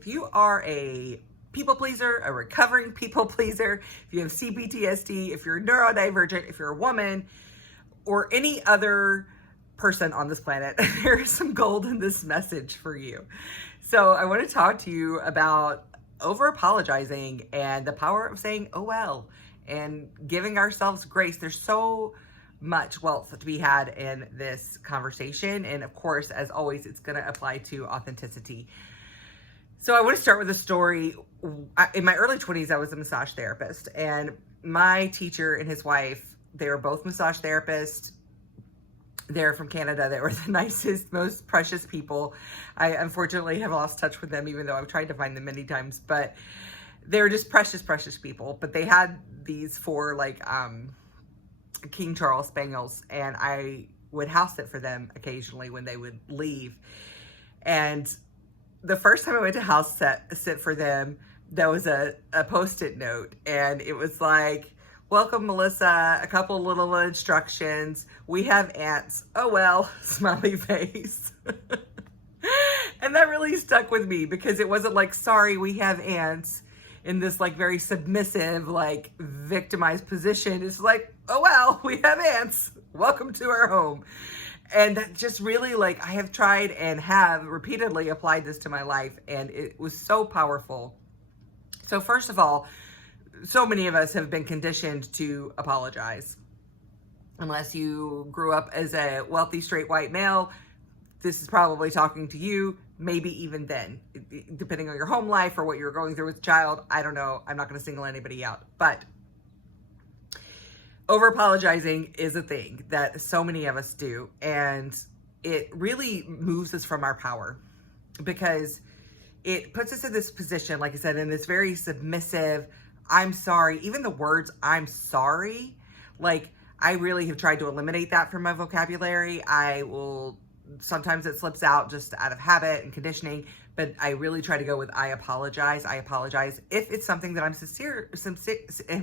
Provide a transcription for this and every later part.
if you are a people pleaser, a recovering people pleaser, if you have CPTSD, if you're neurodivergent, if you're a woman, or any other person on this planet, there's some gold in this message for you. So I want to talk to you about over apologizing and the power of saying, oh well, and giving ourselves grace. There's so much wealth to be had in this conversation. And of course, as always, it's going to apply to authenticity. So I want to start with a story. In my early 20s, I was a massage therapist, and my teacher and his wife, they were both massage therapists. They're from Canada. They were the nicest, most precious people. I unfortunately have lost touch with them, even though I've tried to find them many times, but they were just precious, precious people. But they had these four King Charles Spaniels, and I would house sit for them occasionally when they would leave. And the first time I went to house sit for them, there was a Post-it note, and it was like, welcome, Melissa, a couple little instructions. We have ants. Oh, well, smiley face. And that really stuck with me because it wasn't like, sorry, we have ants in this very submissive, victimized position. It's like, oh, well, we have ants. Welcome to our home. And that just really I have tried and have repeatedly applied this to my life, and it was so powerful. So first of all, so many of us have been conditioned to apologize. Unless you grew up as a wealthy straight white male, this is probably talking to you, maybe even then, depending on your home life or what you're going through as a child. I don't know. I'm not going to single anybody out, but over apologizing is a thing that so many of us do, and it really moves us from our power because it puts us in this position, like I said, in this very submissive, I'm sorry. Even the words I'm sorry, I really have tried to eliminate that from my vocabulary. Sometimes it slips out just out of habit and conditioning, but I really try to go with I apologize. I apologize if it's something that I'm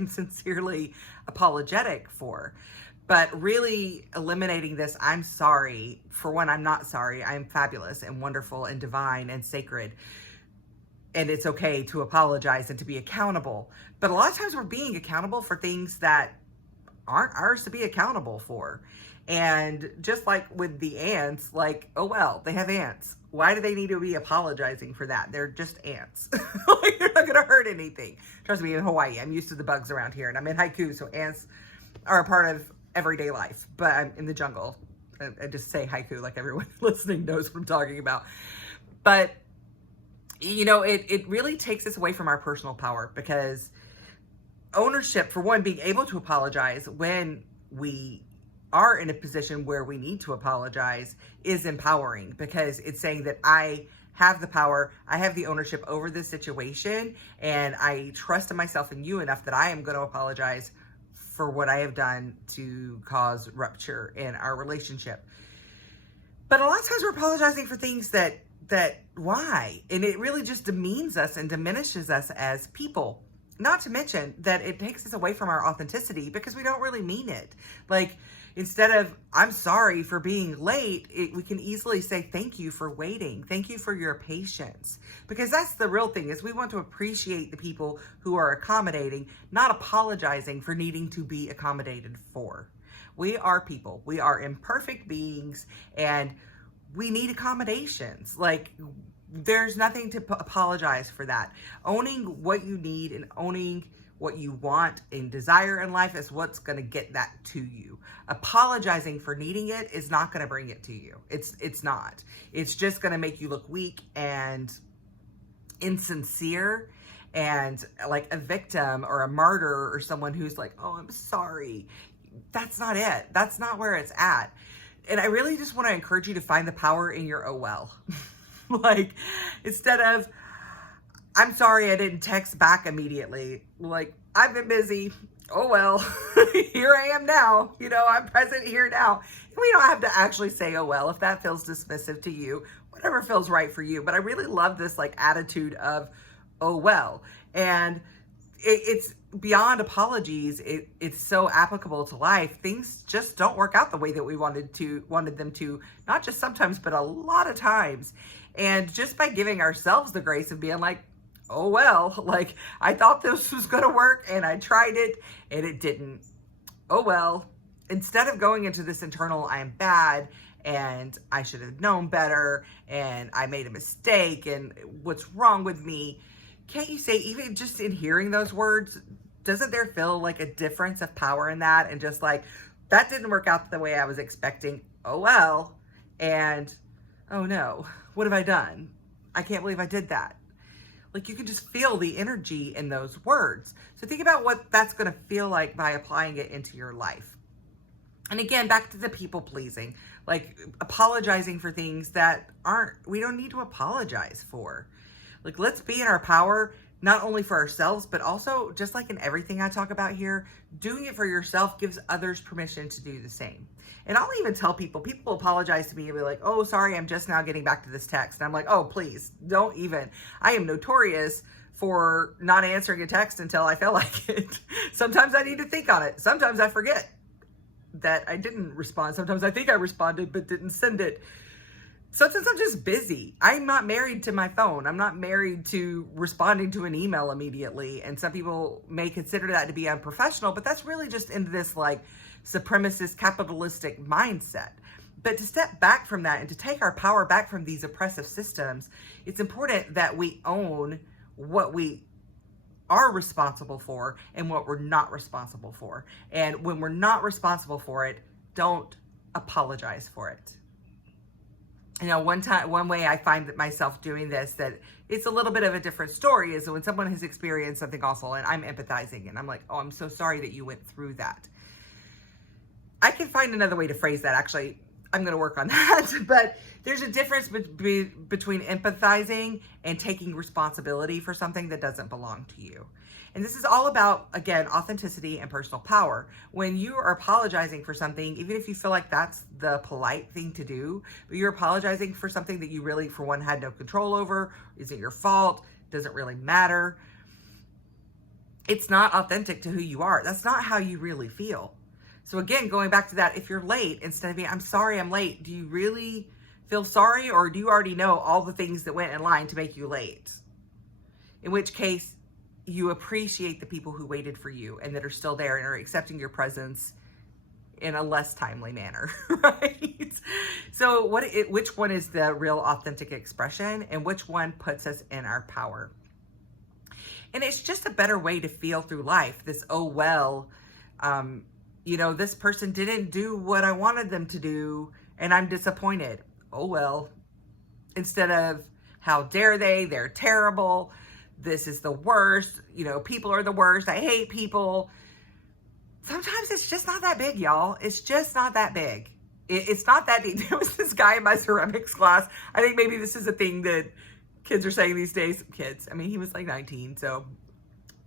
sincerely apologetic for. But really eliminating this, I'm sorry. For one, I'm not sorry. I'm fabulous and wonderful and divine and sacred. And it's okay to apologize and to be accountable. But a lot of times we're being accountable for things that aren't ours to be accountable for. And just like with the ants, oh well, they have ants. Why do they need to be apologizing for that? They're just ants. They're not gonna hurt anything. Trust me, in Hawaii, I'm used to the bugs around here, and I'm in haiku, so ants are a part of everyday life. But I'm in the jungle. I just say haiku like everyone listening knows what I'm talking about. But it really takes us away from our personal power, because ownership, for one, being able to apologize when we are in a position where we need to apologize is empowering, because it's saying that I have the power, I have the ownership over this situation, and I trust in myself and you enough that I am going to apologize for what I have done to cause rupture in our relationship. But a lot of times we're apologizing for things that why? And it really just demeans us and diminishes us as people. Not to mention that it takes us away from our authenticity because we don't really mean it. Instead of, I'm sorry for being late, we can easily say, thank you for waiting. Thank you for your patience. Because that's the real thing, is we want to appreciate the people who are accommodating, not apologizing for needing to be accommodated for. We are people. We are imperfect beings, and we need accommodations. There's nothing to apologize for that. Owning what you need and owning what you want and desire in life is what's going to get that to you. Apologizing for needing it is not going to bring it to you. It's not. It's just going to make you look weak and insincere and like a victim or a martyr or someone who's like, oh, I'm sorry. That's not it. That's not where it's at. And I really just want to encourage you to find the power in your oh well. Instead of, I'm sorry I didn't text back immediately. I've been busy. Oh well, here I am now. I'm present here now. And we don't have to actually say oh well if that feels dismissive to you. Whatever feels right for you. But I really love this attitude of oh well. And it's beyond apologies. It's so applicable to life. Things just don't work out the way that we wanted them to, not just sometimes, but a lot of times. And just by giving ourselves the grace of being like, oh, well, like I thought this was going to work and I tried it and it didn't. Oh, well, instead of going into this internal, I am bad and I should have known better and I made a mistake and what's wrong with me? Can't you say, even just in hearing those words, doesn't there feel like a difference of power in that? And just like, that didn't work out the way I was expecting. Oh, well. And oh no, what have I done? I can't believe I did that. Like, you can just feel the energy in those words. So think about what that's going to feel like by applying it into your life. And again, back to the people pleasing, like apologizing for things that we don't need to apologize for. Like, let's be in our power, not only for ourselves, but also, just like in everything I talk about here, doing it for yourself gives others permission to do the same. And I'll even tell people apologize to me and be like, oh, sorry, I'm just now getting back to this text. And I'm like, oh, please don't even. I am notorious for not answering a text until I feel like it. Sometimes I need to think on it. Sometimes I forget that I didn't respond. Sometimes I think I responded, but didn't send it. Sometimes I'm just busy. I'm not married to my phone. I'm not married to responding to an email immediately. And some people may consider that to be unprofessional, but that's really just in this like supremacist capitalistic mindset. But to step back from that and to take our power back from these oppressive systems, it's important that we own what we are responsible for and what we're not responsible for. And when we're not responsible for it, don't apologize for it. You know, one way I find myself doing this, that it's a little bit of a different story, is when someone has experienced something awful and I'm empathizing and I'm like, oh, I'm so sorry that you went through that. I can find another way to phrase that. Actually, I'm going to work on that. But there's a difference between empathizing and taking responsibility for something that doesn't belong to you. And this is all about, again, authenticity and personal power. When you are apologizing for something, even if you feel like that's the polite thing to do, but you're apologizing for something that you really, for one, had no control over, isn't your fault, doesn't really matter, it's not authentic to who you are. That's not how you really feel. So again, going back to that, if you're late, instead of being, I'm sorry I'm late, do you really feel sorry, or do you already know all the things that went in line to make you late? In which case, you appreciate the people who waited for you and that are still there and are accepting your presence in a less timely manner, right? So which one is the real authentic expression, and which one puts us in our power? And it's just a better way to feel through life. This, oh, well, this person didn't do what I wanted them to do and I'm disappointed. Oh, well, instead of how dare they, they're terrible, this is the worst, people are the worst, I hate people. Sometimes it's just not that big, y'all. It's just not that big. It's not that deep. There was this guy in my ceramics class. I think maybe this is a thing that kids are saying these days. Kids, I mean, he was like 19, so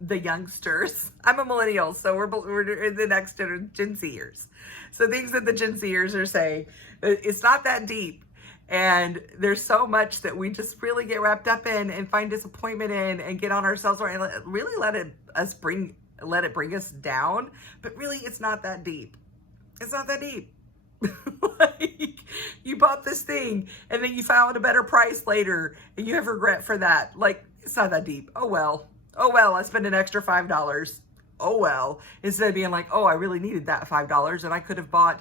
the youngsters. I'm a millennial, so we're in the next Gen Zers. So things that the Gen Zers are saying, it's not that deep. And there's so much that we just really get wrapped up in and find disappointment in and get on ourselves and really let it bring us down. But really, it's not that deep. It's not that deep. Like, you bought this thing and then you found a better price later and you have regret for that. Like, it's not that deep. Oh, well, I spent an extra $5. Oh, well, instead of being like, oh, I really needed that $5 and I could have bought.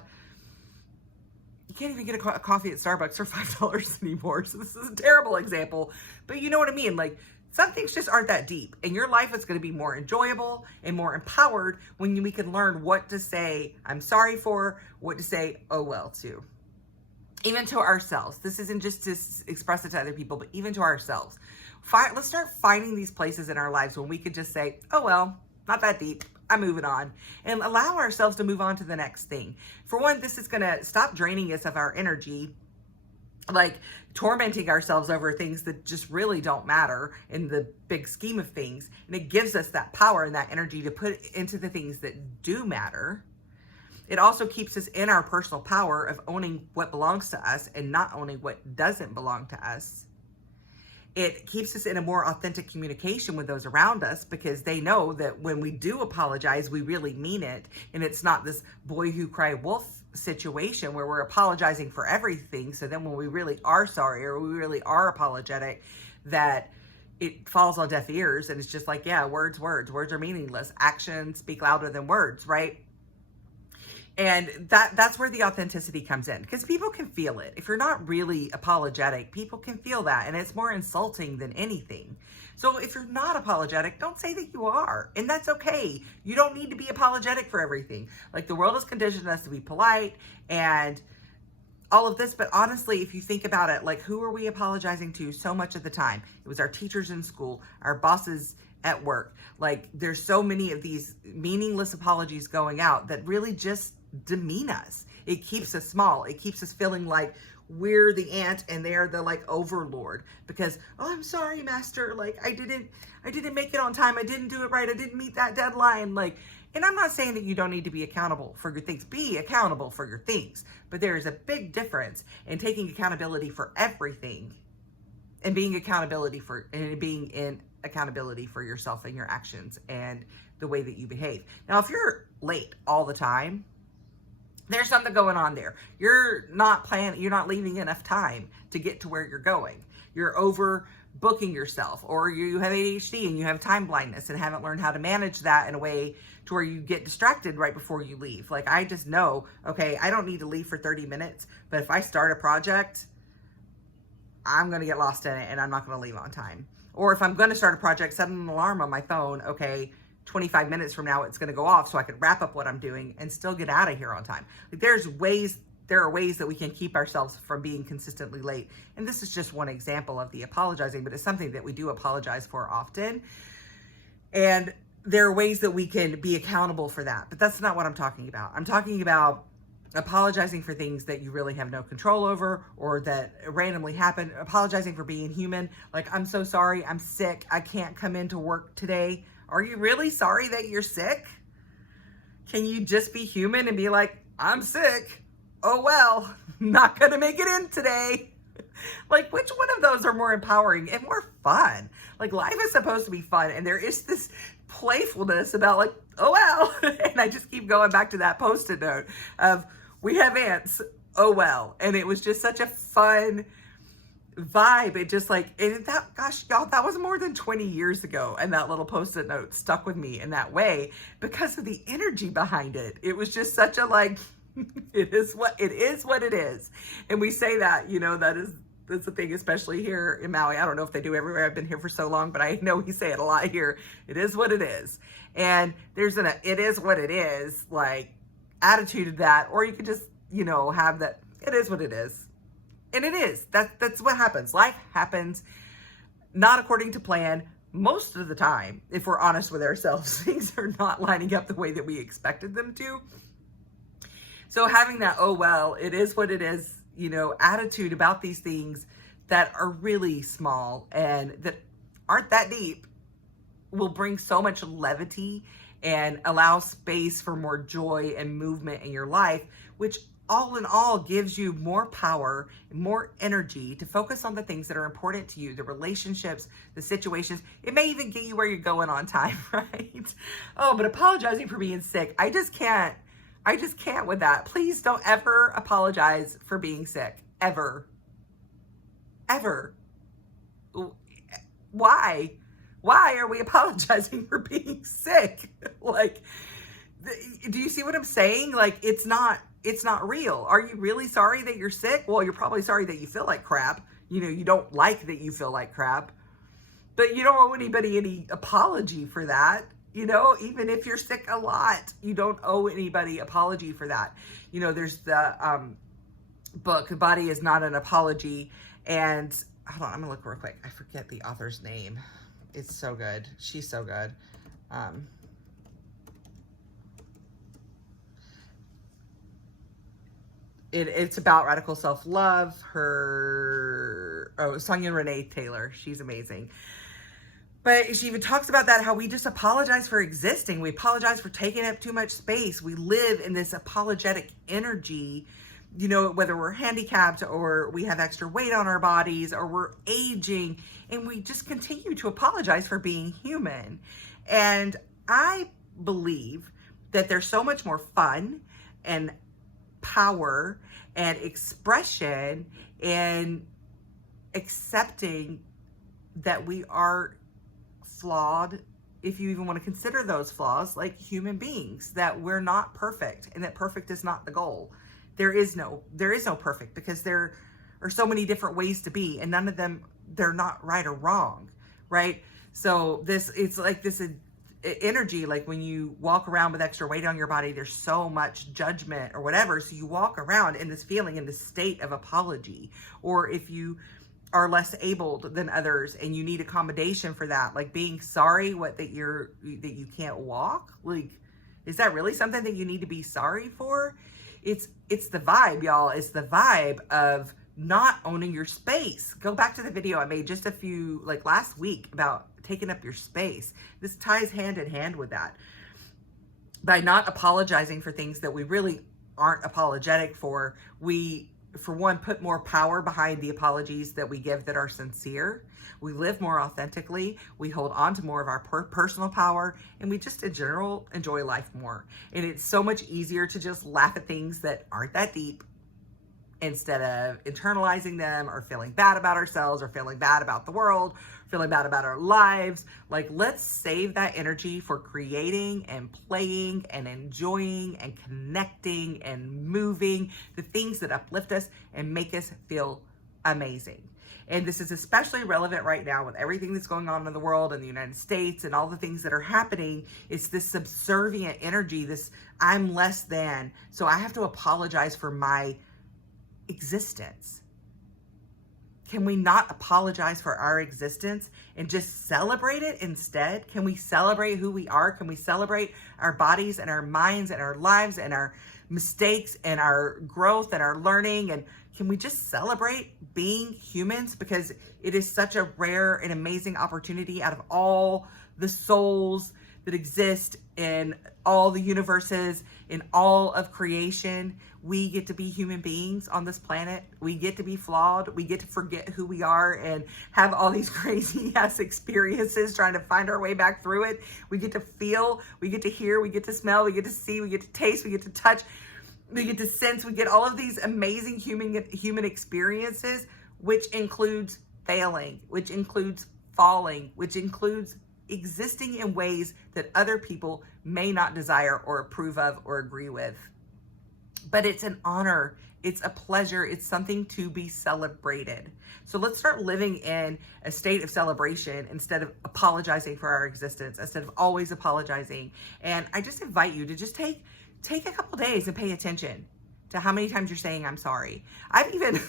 You can't even get a coffee at Starbucks for $5 anymore. So this is a terrible example, but you know what I mean? Like, some things just aren't that deep, and your life is going to be more enjoyable and more empowered when we can learn what to say I'm sorry for, what to say oh well to. Even to ourselves. This isn't just to express it to other people, but even to ourselves. Let's start finding these places in our lives when we could just say, oh well, not that deep, I'm moving on, and allow ourselves to move on to the next thing. For one, this is going to stop draining us of our energy, like tormenting ourselves over things that just really don't matter in the big scheme of things. And it gives us that power and that energy to put into the things that do matter. It also keeps us in our personal power of owning what belongs to us and not owning what doesn't belong to us. It keeps us in a more authentic communication with those around us, because they know that when we do apologize, we really mean it. And it's not this boy who cried wolf situation where we're apologizing for everything. So then when we really are sorry or we really are apologetic, that it falls on deaf ears and it's just like, yeah, words are meaningless. Actions speak louder than words, right? And that's where the authenticity comes in, because people can feel it. If you're not really apologetic, people can feel that, and it's more insulting than anything. So if you're not apologetic, don't say that you are, and that's okay. You don't need to be apologetic for everything. Like, the world has conditioned us to be polite and all of this, but honestly, if you think about it, like, who are we apologizing to so much of the time? It was our teachers in school, our bosses at work. Like, there's so many of these meaningless apologies going out that really just demean us. It keeps us small. It keeps us feeling like we're the ant and they're the like overlord, because, oh, I'm sorry, master, like I didn't make it on time, I didn't do it right, I didn't meet that deadline. Like, and I'm not saying that you don't need to be accountable for your things. Be accountable for your things, but there is a big difference in taking accountability for everything and being in accountability for yourself and your actions and the way that you behave. Now, if you're late all the time, there's something going on there. You're not leaving enough time to get to where you're going. You're overbooking yourself, or you have ADHD and you have time blindness and haven't learned how to manage that in a way to where you get distracted right before you leave. Like, I just know, okay, I don't need to leave for 30 minutes, but if I start a project, I'm going to get lost in it and I'm not going to leave on time. Or if I'm going to start a project, set an alarm on my phone. Okay, 25 minutes from now, it's going to go off so I can wrap up what I'm doing and still get out of here on time. Like, there are ways that we can keep ourselves from being consistently late. And this is just one example of the apologizing, but it's something that we do apologize for often. And there are ways that we can be accountable for that, but that's not what I'm talking about. I'm talking about apologizing for things that you really have no control over or that randomly happen. Apologizing for being human. Like, I'm so sorry, I'm sick, I can't come into work today. Are you really sorry that you're sick? Can you just be human and be like, I'm sick, oh well, not gonna make it in today? Like, which one of those are more empowering and more fun? Like, life is supposed to be fun, and there is this playfulness about, like, oh well. And I just keep going back to that post-it note of, we have ants, oh well. And it was just such a fun vibe. It just like, and that, gosh, y'all, that was more than 20 years ago, and that little post-it note stuck with me in that way because of the energy behind it. It was just such a, like, it is what it is. And we say that, you know, that's the thing, especially here in Maui. I don't know if they do everywhere. I've been here for so long, but I know we say it a lot here. It is what it is. And there's it is what it is, like, attitude of that, or you could just, you know, have that, it is what it is. And it is. That's what happens. Life happens not according to plan most of the time. If we're honest with ourselves, things are not lining up the way that we expected them to. So having that, oh, well, it is what it is, you know, attitude about these things that are really small and that aren't that deep will bring so much levity and allow space for more joy and movement in your life, which all in all gives you more power, more energy to focus on the things that are important to you, the relationships, the situations. It may even get you where you're going on time, right? Oh, but apologizing for being sick, I just can't with that. Please don't ever apologize for being sick. Ever. Why? Why are we apologizing for being sick? Like, do you see what I'm saying? Like, it's not real. Are you really sorry that you're sick? Well, you're probably sorry that you feel like crap. You know, you don't like that you feel like crap, but you don't owe anybody any apology for that. You know, even if you're sick a lot, you don't owe anybody apology for that. You know, there's the book, The Body is Not an Apology. And hold on, I'm gonna look real quick. I forget the author's name. It's so good. She's so good. It's about radical self-love. Sonia Renee Taylor. She's amazing. But she even talks about that, how we just apologize for existing. We apologize for taking up too much space. We live in this apologetic energy, you know, whether we're handicapped or we have extra weight on our bodies or we're aging, and we just continue to apologize for being human. And I believe that there's so much more fun and power and expression and accepting that we are flawed, if you even want to consider those flaws, like human beings, that we're not perfect and that perfect is not the goal. There is no perfect, because there are so many different ways to be, and none of them, they're not right or wrong, right? So it's like this energy, like when you walk around with extra weight on your body, there's so much judgment or whatever. So you walk around in this feeling, in this state of apology. Or if you are less abled than others and you need accommodation for that, like being sorry that you can't walk, like, is that really something that you need to be sorry for? It's the vibe, y'all. It's the vibe of not owning your space. Go back to the video I made just last week about taking up your space. This ties hand in hand with that. By not apologizing for things that we really aren't apologetic for, we, for one, put more power behind the apologies that we give that are sincere. We live more authentically. We hold on to more of our personal power, and we just in general enjoy life more. And it's so much easier to just laugh at things that aren't that deep, instead of internalizing them or feeling bad about ourselves or feeling bad about the world, feeling bad about our lives. Like, let's save that energy for creating and playing and enjoying and connecting and moving, the things that uplift us and make us feel amazing. And this is especially relevant right now with everything that's going on in the world and the United States and all the things that are happening. It's this subservient energy, this I'm less than, so I have to apologize for my existence. Can we not apologize for our existence and just celebrate it instead? Can we celebrate who we are? Can we celebrate our bodies and our minds and our lives and our mistakes and our growth and our learning? And can we just celebrate being humans? Because it is such a rare and amazing opportunity. Out of all the souls that exist in all the universes, in all of creation, we get to be human beings on this planet. We get to be flawed. We get to forget who we are and have all these crazy ass experiences trying to find our way back through it. We get to feel, we get to hear, we get to smell, we get to see, we get to taste, we get to touch, we get to sense, we get all of these amazing human experiences, which includes failing, which includes falling, which includes existing in ways that other people may not desire or approve of or agree with. But it's an honor, it's a pleasure, it's something to be celebrated. So let's start living in a state of celebration instead of apologizing for our existence, instead of always apologizing. And I just invite you to just take a couple days and pay attention to how many times you're saying I'm sorry. I've even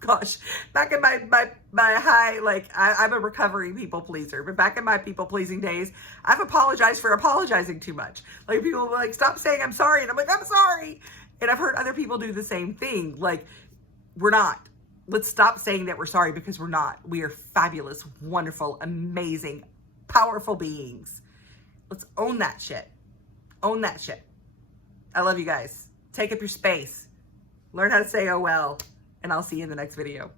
gosh, back in my high, like I'm a recovering people pleaser, but back in my people pleasing days, I've apologized for apologizing too much. Like, people will like, stop saying I'm sorry, and I'm like, I'm sorry. And I've heard other people do the same thing. Like, we're not. Let's stop saying that we're sorry, because we're not. We are fabulous, wonderful, amazing, powerful beings. Let's own that shit. Own that shit. I love you guys. Take up your space. Learn how to say oh well. And I'll see you in the next video.